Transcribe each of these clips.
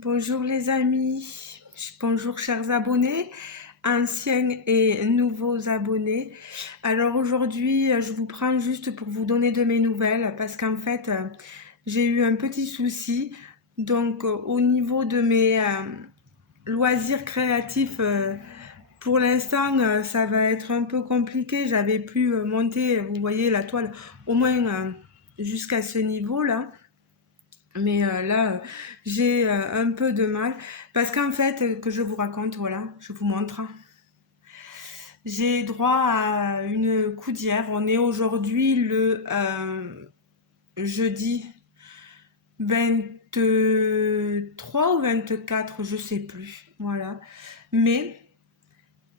Bonjour les amis, bonjour chers abonnés, anciens et nouveaux abonnés. Alors aujourd'hui, je vous prends juste pour vous donner de mes nouvelles parce qu'en fait, j'ai eu un petit souci. Donc au niveau de mes loisirs créatifs, pour l'instant, ça va être un peu compliqué. J'avais pu monter, vous voyez, la toile au moins jusqu'à ce niveau-là. Mais là, j'ai un peu de mal parce qu'en fait, que je vous raconte, voilà, je vous montre. J'ai droit à une coudière. On est aujourd'hui le jeudi 23 ou 24, je sais plus. Voilà. Mais,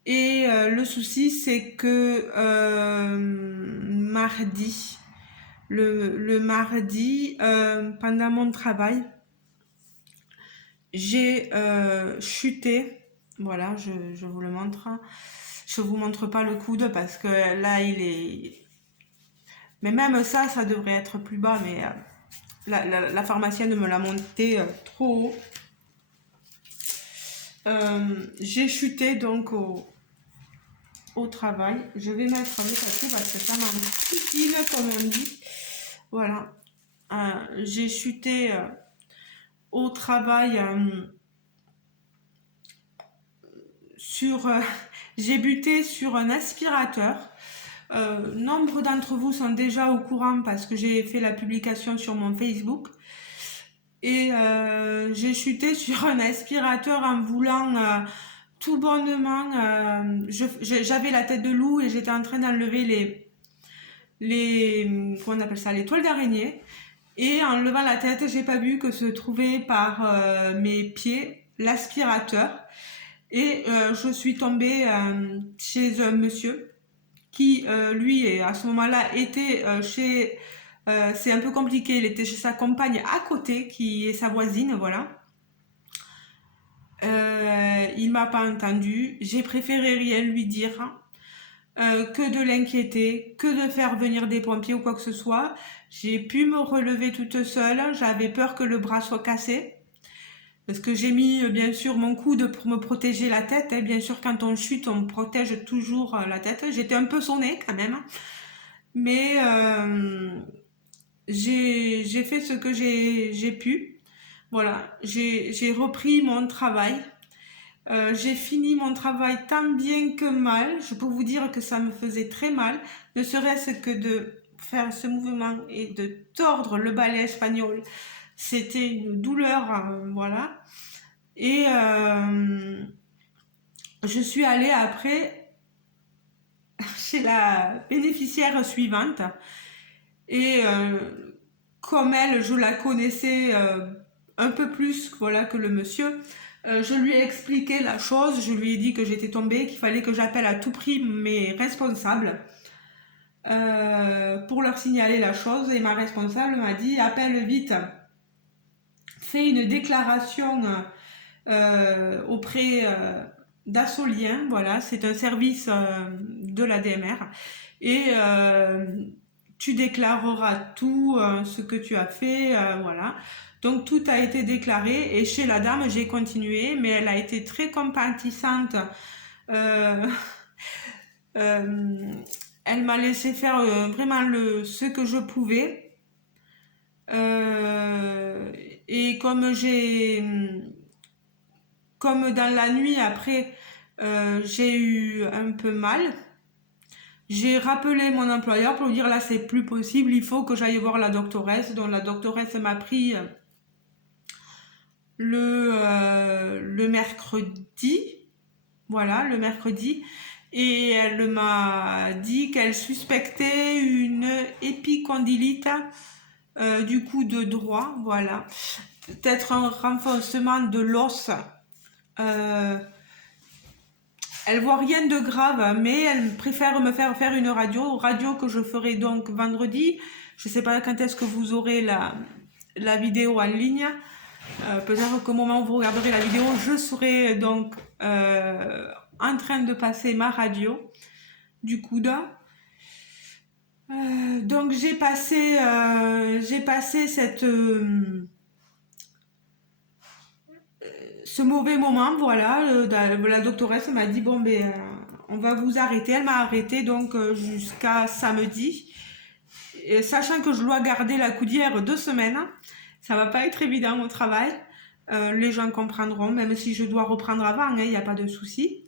le souci, c'est que mardi, le mardi, pendant mon travail, j'ai chuté, voilà, je vous le montre. Je vous montre pas le coude parce que là il est. Mais même ça devrait être plus bas, mais la pharmacienne me l'a monté trop haut. J'ai chuté donc au travail. Je vais mettre le tatou parce que ça m'enfile, comme on dit. Voilà. J'ai chuté au travail. J'ai buté sur un aspirateur. Nombre d'entre vous sont déjà au courant parce que j'ai fait la publication sur mon Facebook. Et j'ai chuté sur un aspirateur en voulant tout bonnement. J'avais la tête de loup et j'étais en train d'enlever comment on appelle ça, les toiles d'araignée. Et en levant la tête, j'ai pas vu que se trouvait par mes pieds l'aspirateur. Et je suis tombée chez un monsieur qui, lui, à ce moment-là, était chez... c'est un peu compliqué, il était chez sa compagne à côté, qui est sa voisine, voilà. Il m'a pas entendu, j'ai préféré rien lui dire, que de l'inquiéter, que de faire venir des pompiers ou quoi que ce soit. J'ai pu me relever toute seule, j'avais peur que le bras soit cassé. Parce que j'ai mis bien sûr mon coude pour me protéger la tête. Hein. Bien sûr, quand on chute, on protège toujours la tête. J'étais un peu sonnée quand même. Mais j'ai fait ce que j'ai pu. Voilà, j'ai repris mon travail. J'ai fini mon travail tant bien que mal. Je peux vous dire que ça me faisait très mal. Ne serait-ce que de faire ce mouvement et de tordre le balai espagnol. C'était une douleur, voilà. Et je suis allée après chez la bénéficiaire suivante. Et comme elle, je la connaissais un peu plus, voilà, que le monsieur. Je lui ai expliqué la chose, je lui ai dit que j'étais tombée, qu'il fallait que j'appelle à tout prix mes responsables pour leur signaler la chose. Et ma responsable m'a dit appelle vite, fais une déclaration auprès d'Assolien, voilà, c'est un service de la DMR, et tu déclareras tout ce que tu as fait, voilà. Donc tout a été déclaré et chez la dame j'ai continué, mais elle a été très compatissante. Euh, euh, Elle m'a laissé faire vraiment ce que je pouvais. Euh, et comme dans la nuit après, j'ai eu un peu mal. J'ai rappelé mon employeur pour lui dire là c'est plus possible, il faut que j'aille voir la doctoresse. Donc la doctoresse m'a pris le mercredi, voilà, le mercredi, et elle m'a dit qu'elle suspectait une épicondylite du coude droit, voilà, peut-être un renforcement de l'os. Euh, Elle voit rien de grave, mais elle préfère me faire une radio que je ferai donc vendredi. Je sais pas quand est-ce que vous aurez la vidéo en ligne. Peut-être qu'au moment où vous regarderez la vidéo, je serai donc en train de passer ma radio du coude. Donc j'ai passé cette ce mauvais moment, voilà, la doctoresse m'a dit, bon, ben, on va vous arrêter. Elle m'a arrêté donc jusqu'à samedi. Et sachant que je dois garder la coudière 2 semaines, ça va pas être évident au travail. Les gens comprendront, même si je dois reprendre avant, il n'y a pas de souci.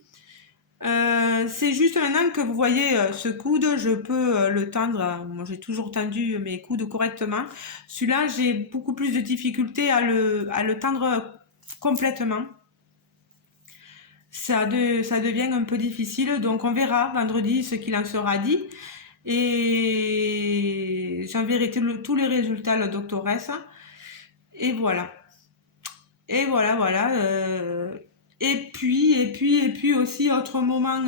C'est juste maintenant que vous voyez ce coude, je peux le tendre. Moi, j'ai toujours tendu mes coudes correctement. Celui-là, j'ai beaucoup plus de difficulté à le tendre complètement. Ça devient un peu difficile, donc on verra vendredi ce qu'il en sera dit. Et j'enverrai tous les résultats à la doctoresse. Et voilà. Et voilà, voilà. Et puis aussi, autre moment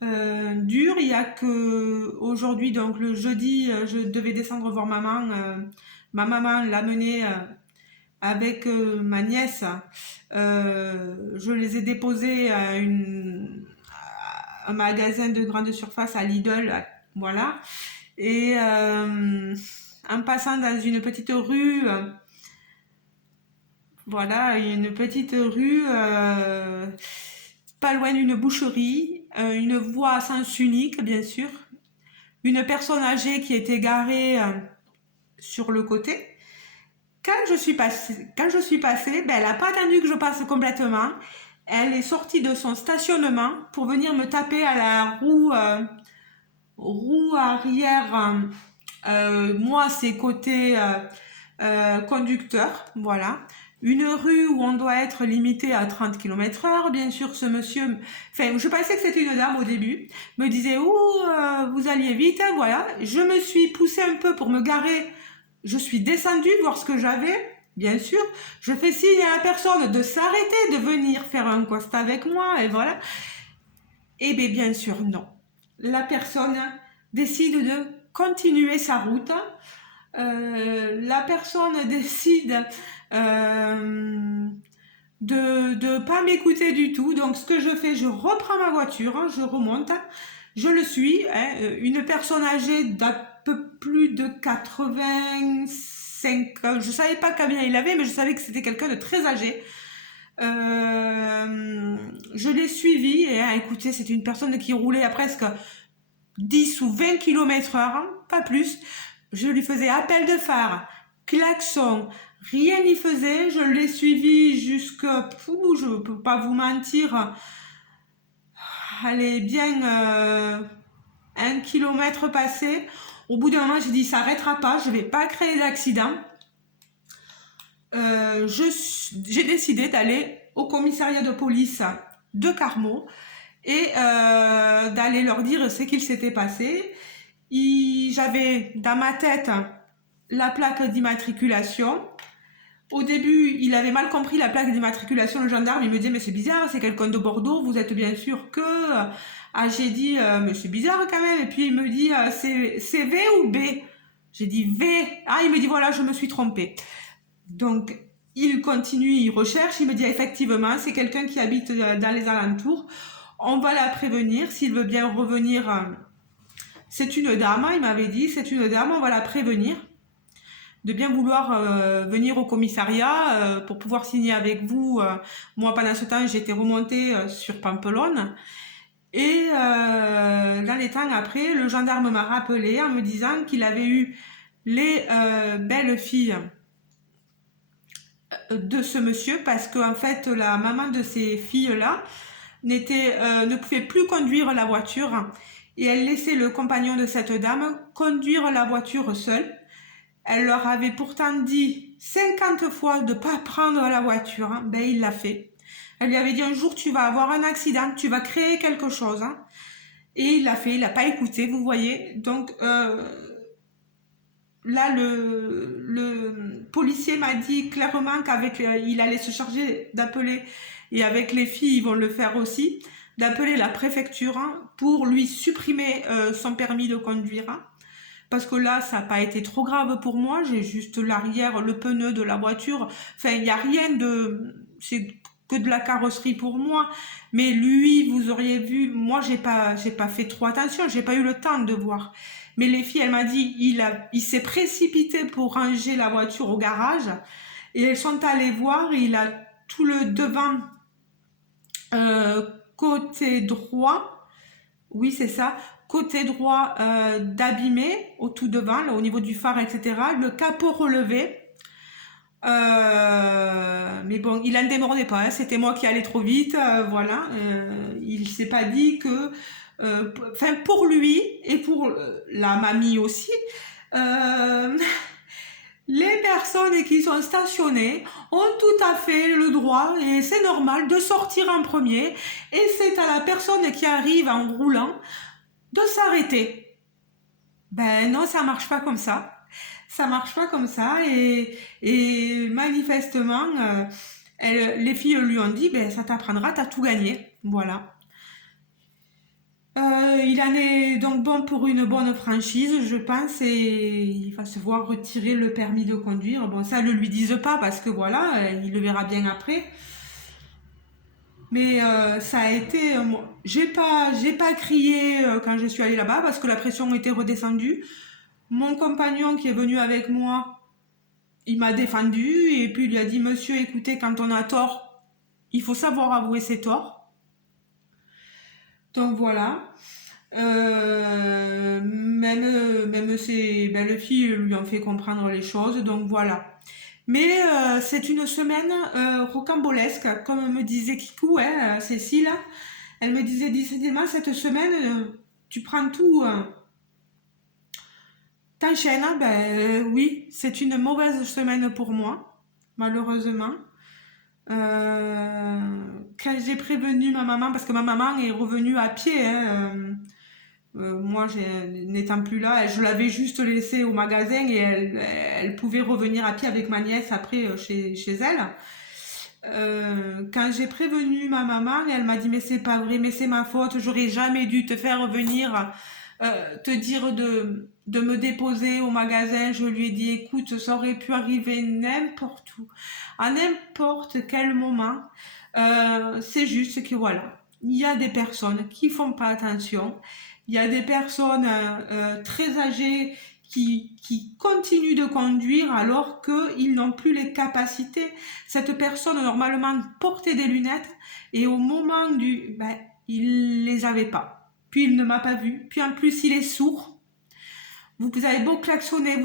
dur, il y a que aujourd'hui, donc le jeudi, je devais descendre voir maman. Ma maman l'a menée avec ma nièce. Je les ai déposés à un magasin de grande surface à Lidl, voilà. Et en passant dans une petite rue, voilà, une petite rue pas loin d'une boucherie, une voie à sens unique, bien sûr, une personne âgée qui était garée sur le côté. Quand je suis passée, ben, elle n'a pas attendu que je passe complètement. Elle est sortie de son stationnement pour venir me taper à la roue arrière. Moi, c'est côté conducteur, voilà. Une rue où on doit être limité à 30 km/h. Bien sûr, ce monsieur, enfin, je pensais que c'était une dame au début, me disait, vous alliez vite, hein, voilà. Je me suis poussée un peu pour me garer. Je suis descendue voir ce que j'avais, bien sûr. Je fais signe à la personne de s'arrêter, de venir faire un constat avec moi, et voilà. Et bien sûr, non. La personne décide de continuer sa route. La personne décide de pas m'écouter du tout. Donc, ce que je fais, je reprends ma voiture, hein, je remonte, je le suis. Hein, une personne âgée d'un peu plus de 85 ans. Je savais pas combien il avait, mais je savais que c'était quelqu'un de très âgé. Je l'ai suivi et écoutez, c'était une personne qui roulait à presque 10 ou 20 km/h, hein, pas plus. Je lui faisais appel de phare, klaxon, rien n'y faisait. Je l'ai suivi jusqu'à, je ne peux pas vous mentir, allez, bien 1 km passé. Au bout d'un moment, j'ai dit, ça n'arrêtera pas, je ne vais pas créer d'accident. J'ai décidé d'aller au commissariat de police de Carmaux et d'aller leur dire ce qu'il s'était passé. J'avais dans ma tête la plaque d'immatriculation. Au début, il avait mal compris la plaque d'immatriculation, le gendarme. Il me disait, mais c'est bizarre, c'est quelqu'un de Bordeaux, vous êtes bien sûr que... j'ai dit, mais c'est bizarre quand même. Et puis il me dit, c'est V ou B? J'ai dit V. Ah, il me dit, voilà, je me suis trompée. Donc, il continue, il recherche, il me dit, effectivement, c'est quelqu'un qui habite dans les alentours. On va la prévenir, s'il veut bien revenir... c'est une dame, il m'avait dit, c'est une dame, on va la prévenir de bien vouloir venir au commissariat pour pouvoir signer avec vous. Moi, pendant ce temps, j'étais remontée sur Pampelonne. Et dans les temps après, le gendarme m'a rappelé en me disant qu'il avait eu les belles filles de ce monsieur parce qu'en fait, la maman de ces filles-là ne pouvait plus conduire la voiture et elle laissait le compagnon de cette dame conduire la voiture seule. Elle leur avait pourtant dit 50 fois de ne pas prendre la voiture. Hein. Ben, il l'a fait. Elle lui avait dit un jour, tu vas avoir un accident, tu vas créer quelque chose. Hein. Et il l'a fait, il n'a pas écouté, vous voyez. Donc, là, le policier m'a dit clairement qu'il allait se charger d'appeler, et avec les filles, ils vont le faire aussi, d'appeler la préfecture hein, pour lui supprimer son permis de conduire. Hein. Parce que là, ça n'a pas été trop grave pour moi. J'ai juste l'arrière, le pneu de la voiture. Enfin, il n'y a rien de... C'est que de la carrosserie pour moi. Mais lui, vous auriez vu, moi, j'ai pas fait trop attention. J'ai pas eu le temps de voir. Mais les filles, elle m'a dit, il s'est précipité pour ranger la voiture au garage. Et elles sont allées voir. Il a tout le devant côté droit, oui c'est ça, côté droit d'abîmé au tout devant, là, au niveau du phare, etc. Le capot relevé. Mais bon, il en démordait pas, hein, c'était moi qui allais trop vite, voilà. Il s'est pas dit que, enfin pour lui et pour la mamie aussi, euh, les personnes qui sont stationnées ont tout à fait le droit, et c'est normal, de sortir en premier, et c'est à la personne qui arrive en roulant de s'arrêter. Ben non, ça marche pas comme ça. Ça marche pas comme ça, et manifestement, les filles lui ont dit, ben ça t'apprendra, t'as tout gagné. Voilà. Il en est donc bon pour une bonne franchise, je pense, et il va se voir retirer le permis de conduire. Bon, ça ne lui disent pas parce que voilà, il le verra bien après. Mais ça a été, j'ai pas crié quand je suis allée là-bas parce que la pression était redescendue. Mon compagnon qui est venu avec moi, il m'a défendu et puis il lui a dit, monsieur, écoutez, quand on a tort, il faut savoir avouer ses torts. Donc voilà. Même ses belles-filles lui ont fait comprendre les choses, donc voilà. Mais c'est une semaine rocambolesque, comme me disait Kikou, hein, Cécile. Elle me disait décidément, cette semaine, tu prends tout, t'enchaînes. Ben oui, c'est une mauvaise semaine pour moi, malheureusement. Quand j'ai prévenu ma maman, parce que ma maman est revenue à pied, hein, moi, n'étant plus là, je l'avais juste laissée au magasin et elle pouvait revenir à pied avec ma nièce après chez elle. Quand j'ai prévenu ma maman, elle m'a dit, mais c'est pas vrai, mais c'est ma faute, j'aurais jamais dû te faire venir, te dire de me déposer au magasin. Je lui ai dit, écoute, ça aurait pu arriver n'importe où, à n'importe quel moment. C'est juste que voilà, il y a des personnes qui font pas attention. Il y a des personnes très âgées qui continuent de conduire alors qu'ils n'ont plus les capacités. Cette personne, normalement, portait des lunettes et au moment ben, il les avait pas. Puis il ne m'a pas vu. Puis en plus, il est sourd. Vous avez beau klaxonner,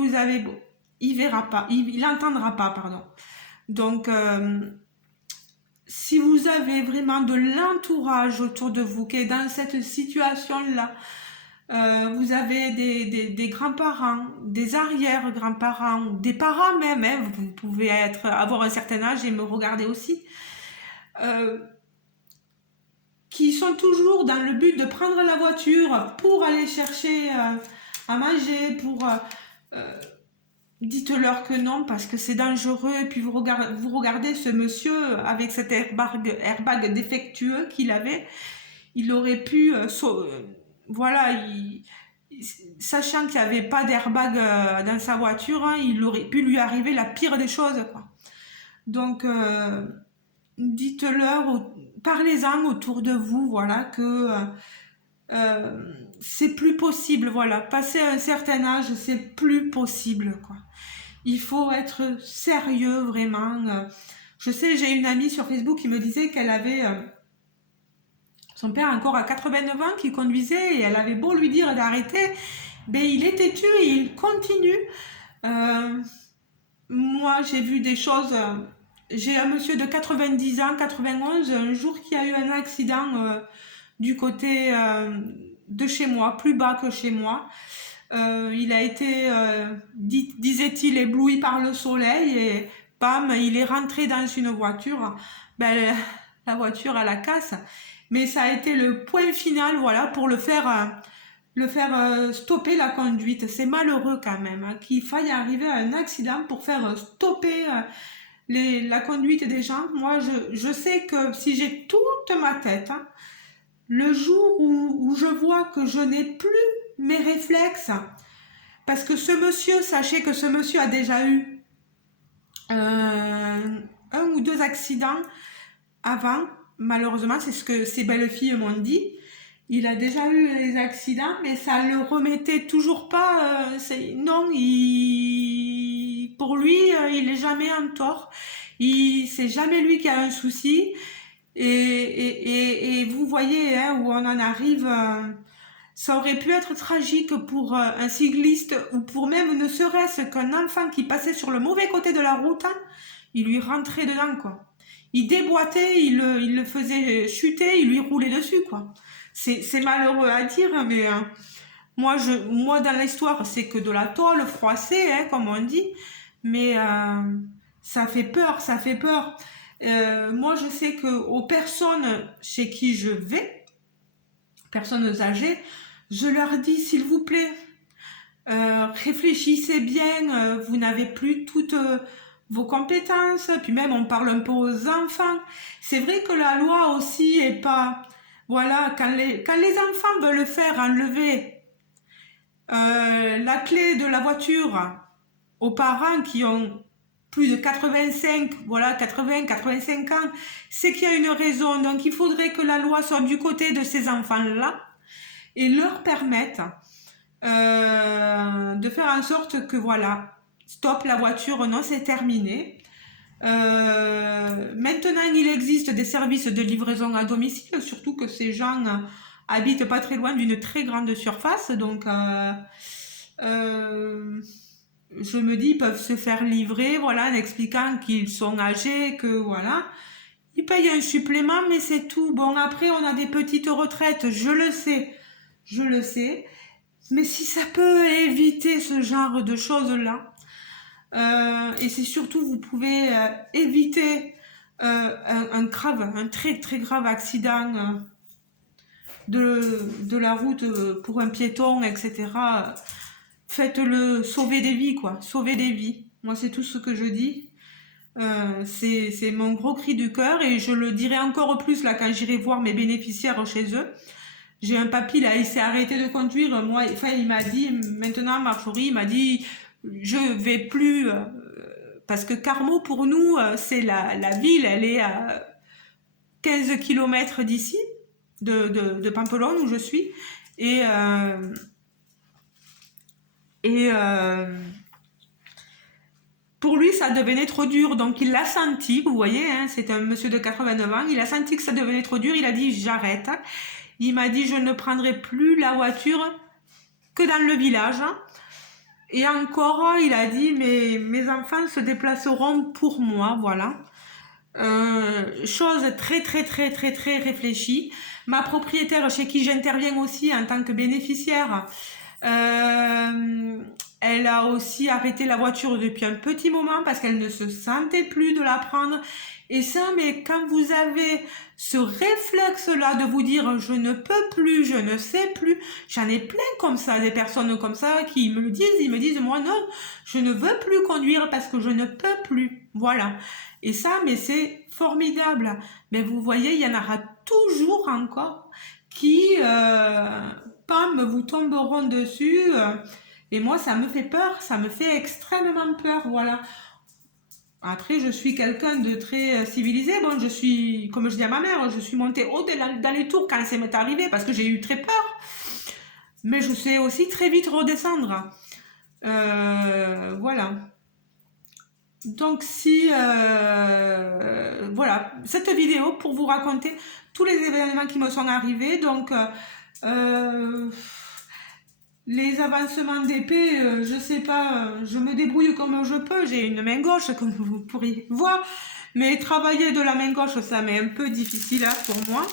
il verra pas, il entendra pas, pardon. Donc, si vous avez vraiment de l'entourage autour de vous qui est dans cette situation-là, vous avez des grands-parents, des arrière-grands-parents, des parents même, hein, vous pouvez avoir un certain âge et me regarder aussi, euh, qui sont toujours dans le but de prendre la voiture pour aller chercher à manger, dites-leur que non parce que c'est dangereux. Et puis vous regardez ce monsieur avec cet airbag défectueux qu'il avait, il aurait pu voilà, sachant qu'il n'y avait pas d'airbag dans sa voiture, hein, il aurait pu lui arriver la pire des choses, quoi. Donc dites-leur, parlez-en autour de vous, voilà, que c'est plus possible, voilà, passer un certain âge, c'est plus possible, quoi. Il faut être sérieux, vraiment. Je sais, j'ai une amie sur Facebook qui me disait qu'elle avait son père encore à 89 ans qui conduisait et elle avait beau lui dire d'arrêter, ben il est têtu et il continue. Moi, j'ai vu des choses. J'ai un monsieur de 90 ans, 91, un jour qui a eu un accident du côté de chez moi, plus bas que chez moi. Il a été, disait-il, ébloui par le soleil et bam, il est rentré dans une voiture. Ben, la voiture à la casse. Mais ça a été le point final, voilà, pour le faire stopper la conduite. C'est malheureux quand même, hein, qu'il faille arriver à un accident pour faire stopper la conduite des gens. Moi, je sais que si j'ai toute ma tête, hein, le jour où je vois que je n'ai plus mes réflexes, parce que ce monsieur, sachez que ce monsieur a déjà eu un ou deux accidents avant, malheureusement, c'est ce que ces belles filles m'ont dit. Il a déjà eu des accidents, mais ça le remettait toujours pas. Non, pour lui, il est jamais en tort. C'est jamais lui qui a un souci. Et vous voyez hein, où on en arrive. Ça aurait pu être tragique pour un cycliste ou pour même ne serait-ce qu'un enfant qui passait sur le mauvais côté de la route. Hein, il lui rentrait dedans, quoi. Il déboîtait, il le faisait chuter, il lui roulait dessus, quoi. C'est malheureux à dire, mais moi dans l'histoire, c'est que de la tôle froissée, hein, comme on dit. Mais ça fait peur, ça fait peur. Moi, je sais que aux personnes chez qui je vais, personnes âgées, je leur dis, s'il vous plaît, réfléchissez bien, vous n'avez plus toutes vos compétences, puis même on parle un peu aux enfants. C'est vrai que la loi aussi est pas... Voilà, quand les enfants veulent faire enlever la clé de la voiture aux parents qui ont plus de 85, voilà, 80, 85 ans, c'est qu'il y a une raison. Donc il faudrait que la loi soit du côté de ces enfants-là et leur permette de faire en sorte que voilà, stop la voiture, non, c'est terminé. Maintenant, il existe des services de livraison à domicile, surtout que ces gens habitent pas très loin d'une très grande surface, donc je me dis, ils peuvent se faire livrer, voilà, en expliquant qu'ils sont âgés, que voilà. Ils payent un supplément, mais c'est tout. Bon, après, on a des petites retraites, je le sais. Mais si ça peut éviter ce genre de choses-là, et c'est surtout, vous pouvez éviter un très très grave accident de la route pour un piéton, etc. Faites-le, sauver des vies, quoi. Sauver des vies. Moi, c'est tout ce que je dis. C'est mon gros cri du cœur et je le dirai encore plus là quand j'irai voir mes bénéficiaires chez eux. J'ai un papy là, il s'est arrêté de conduire. Moi, enfin, il m'a dit maintenant, Marjorie, il m'a dit, je vais plus parce que Carmaux pour nous, c'est la ville, elle est à 15 kilomètres d'ici, de Pampelonne où je suis, et et pour lui, ça devenait trop dur, donc il l'a senti, vous voyez, hein, c'est un monsieur de 89 ans, il a senti que ça devenait trop dur, il a dit j'arrête. Il m'a dit je ne prendrai plus la voiture que dans le village. Et encore, il a dit mes enfants se déplaceront pour moi, voilà. Chose très très très très très réfléchie. Ma propriétaire chez qui j'interviens aussi en tant que bénéficiaire, elle a aussi arrêté la voiture depuis un petit moment parce qu'elle ne se sentait plus de la prendre. Et ça, mais quand vous avez ce réflexe-là de vous dire je ne peux plus, je ne sais plus, j'en ai plein comme ça, des personnes comme ça qui me le disent, ils me disent moi non, je ne veux plus conduire parce que je ne peux plus. Voilà. Et ça, mais c'est formidable. Mais vous voyez, il y en aura toujours encore qui, pam, vous tomberont dessus. Et moi, ça me fait peur, ça me fait extrêmement peur, voilà. Après, je suis quelqu'un de très civilisé. Bon, je suis, comme je dis à ma mère, je suis montée haut dans les tours quand ça m'est arrivé parce que j'ai eu très peur. Mais je sais aussi très vite redescendre. Voilà. Donc, si, voilà, cette vidéo pour vous raconter tous les événements qui me sont arrivés. Donc, les avancements d'épée, je sais pas, je me débrouille comme je peux. J'ai une main gauche, comme vous pourriez voir. Mais travailler de la main gauche, ça m'est un peu difficile hein, pour moi.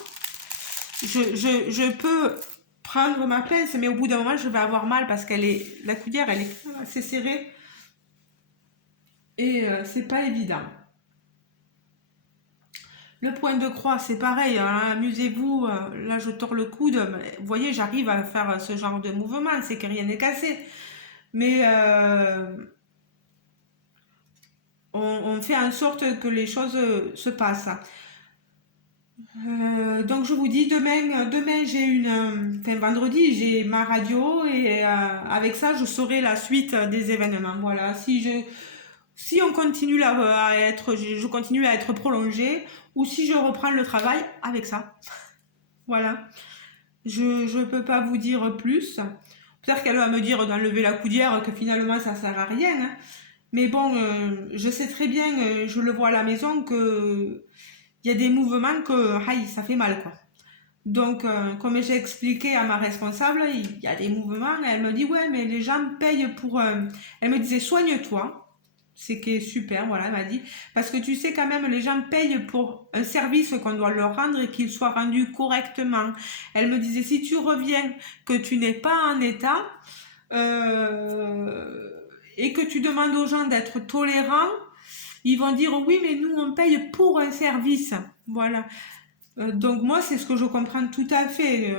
Je peux prendre ma pince, mais au bout d'un moment, je vais avoir mal parce la cuillère, elle est assez serrée. Et c'est pas évident. Le point de croix, c'est pareil, hein, amusez-vous, là je tords le coude, vous voyez, j'arrive à faire ce genre de mouvement, c'est que rien n'est cassé. Mais on fait en sorte que les choses se passent. Donc je vous dis, demain j'ai enfin vendredi, j'ai ma radio et avec ça je saurai la suite des événements. Voilà, si on continue je continue à être prolongée ou si je reprends le travail avec ça. Voilà. Je peux pas vous dire plus. Peut-être qu'elle va me dire d'enlever la coudière que finalement ça sert à rien. Hein. Mais bon, je sais très bien, je le vois à la maison, que il y a des mouvements que aïe, ça fait mal, quoi. Donc, comme j'ai expliqué à ma responsable, il y a des mouvements. Elle me dit, ouais, mais les gens payent pour... Elle me disait, soigne-toi. C'est qui est super, voilà, elle m'a dit. Parce que tu sais quand même, les gens payent pour un service qu'on doit leur rendre et qu'il soit rendu correctement. Elle me disait, si tu reviens, que tu n'es pas en état, euh, et que tu demandes aux gens d'être tolérants, ils vont dire, oui, mais nous, on paye pour un service. Voilà. Donc moi, c'est ce que je comprends tout à fait.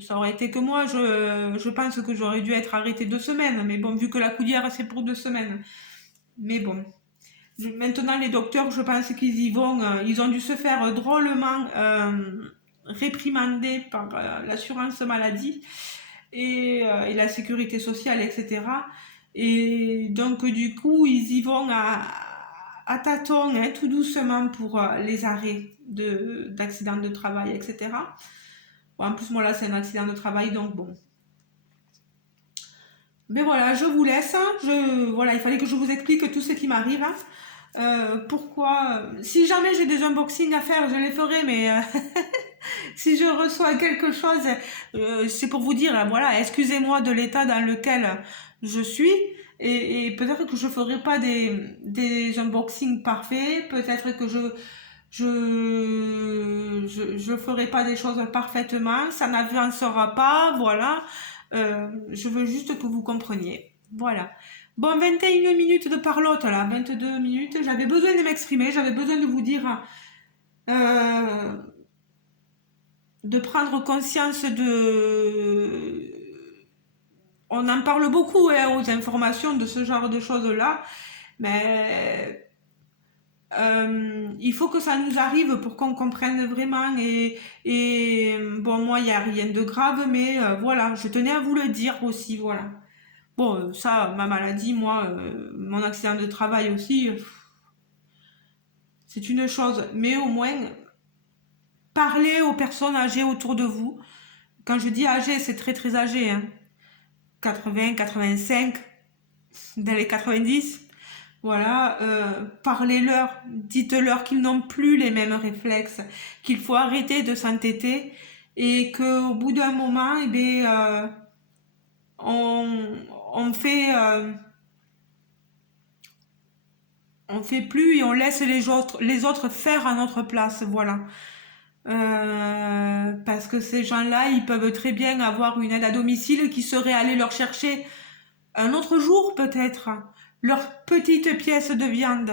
Ça aurait été que moi, je pense que j'aurais dû être arrêtée 2 semaines. Mais bon, vu que la coudière, c'est pour 2 semaines. Mais bon, maintenant, les docteurs, je pense qu'ils y vont. Ils ont dû se faire drôlement réprimander par l'assurance maladie et la sécurité sociale, etc. Et donc, du coup, ils y vont à tâtons, hein, tout doucement pour les arrêts d'accidents de travail, etc. Bon, en plus, moi, là, c'est un accident de travail, donc bon. Mais voilà, je vous laisse, hein. Voilà, il fallait que je vous explique tout ce qui m'arrive, hein. Pourquoi si jamais j'ai des unboxings à faire, je les ferai, mais si je reçois quelque chose, c'est pour vous dire, voilà, excusez-moi de l'état dans lequel je suis, et peut-être que je ferai pas des unboxings parfaits, peut-être que je ferai pas des choses parfaitement, ça n'avancera pas, voilà. Je veux juste que vous compreniez. Voilà. Bon, 21 minutes de parlotte là, 22 minutes. J'avais besoin de m'exprimer, j'avais besoin de vous dire, euh, de prendre conscience de... On en parle beaucoup, hein, aux informations de ce genre de choses-là, mais il faut que ça nous arrive pour qu'on comprenne vraiment. Et bon, moi, il n'y a rien de grave, mais voilà, je tenais à vous le dire aussi, voilà. Bon, ça, ma maladie, moi, mon accident de travail aussi, c'est une chose. Mais au moins, parlez aux personnes âgées autour de vous. Quand je dis âgé, c'est très très âgé, hein. 80, 85, dans les 90. Voilà, parlez-leur, dites-leur qu'ils n'ont plus les mêmes réflexes, qu'il faut arrêter de s'entêter et qu'au bout d'un moment, eh bien, on, on fait... on fait plus et on laisse les autres faire à notre place, voilà. Parce que ces gens-là, ils peuvent très bien avoir une aide à domicile qui serait allée leur chercher un autre jour peut-être leur petite pièce de viande.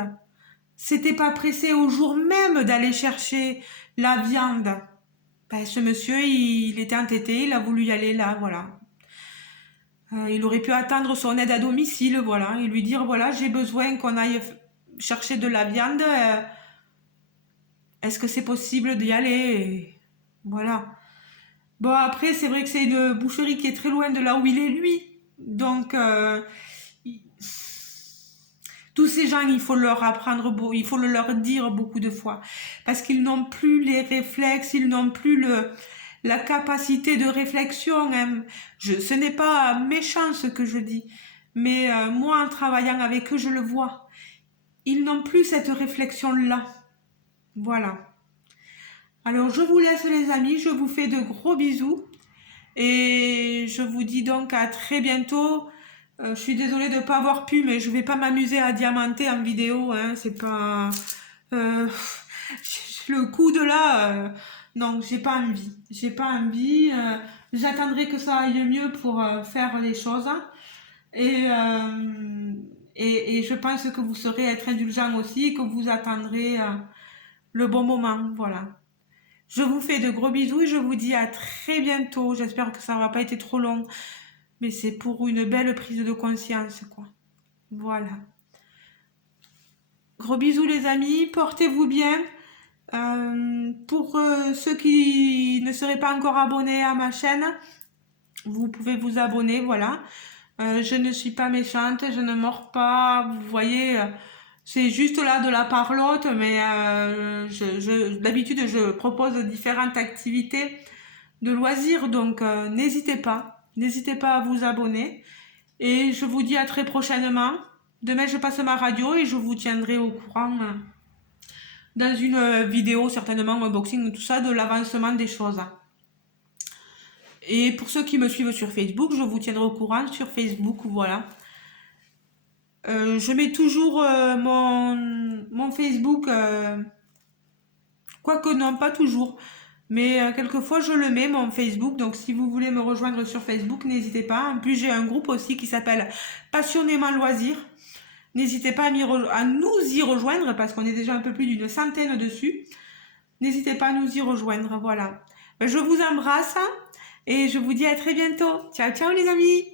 C'était pas pressé au jour même d'aller chercher la viande. Ben, ce monsieur, il était entêté, il a voulu y aller là, voilà. Il aurait pu attendre son aide à domicile, voilà, et lui dire, voilà, j'ai besoin qu'on aille chercher de la viande. Est-ce que c'est possible d'y aller? Et voilà. Bon, après, c'est vrai que c'est une boucherie qui est très loin de là où il est, lui. Donc, tous ces gens, il faut leur apprendre, il faut le leur dire beaucoup de fois. Parce qu'ils n'ont plus les réflexes, ils n'ont plus la capacité de réflexion, hein. Ce n'est pas méchant ce que je dis. Mais moi, en travaillant avec eux, je le vois. Ils n'ont plus cette réflexion-là. Voilà. Alors, je vous laisse les amis, je vous fais de gros bisous. Et je vous dis donc à très bientôt. Je suis désolée de ne pas avoir pu, mais je vais pas m'amuser à diamanter en vidéo, hein. C'est pas... euh, le coup de là... non, j'ai pas envie. J'ai pas envie. J'attendrai que ça aille mieux pour faire les choses. Et, euh, et je pense que vous saurez être indulgent aussi, que vous attendrez le bon moment. Voilà. Je vous fais de gros bisous et je vous dis à très bientôt. J'espère que ça va pas été trop long. Mais c'est pour une belle prise de conscience, quoi. Voilà. Gros bisous les amis, portez-vous bien. Pour ceux qui ne seraient pas encore abonnés à ma chaîne, vous pouvez vous abonner, voilà. Je ne suis pas méchante, je ne mords pas, vous voyez, c'est juste là de la parlotte, mais d'habitude je propose différentes activités de loisirs, donc n'hésitez pas à vous abonner. Et je vous dis à très prochainement. Demain, je passe ma radio et je vous tiendrai au courant dans une vidéo, certainement unboxing ou tout ça, de l'avancement des choses. Et pour ceux qui me suivent sur Facebook, je vous tiendrai au courant sur Facebook, voilà. Je mets toujours mon Facebook, quoique non, pas toujours. Mais quelquefois, je le mets, mon Facebook. Donc, si vous voulez me rejoindre sur Facebook, n'hésitez pas. En plus, j'ai un groupe aussi qui s'appelle Passionnément Loisirs. N'hésitez pas à nous y rejoindre parce qu'on est déjà un peu plus d'une centaine dessus. N'hésitez pas à nous y rejoindre, voilà. Je vous embrasse et je vous dis à très bientôt. Ciao, ciao les amis!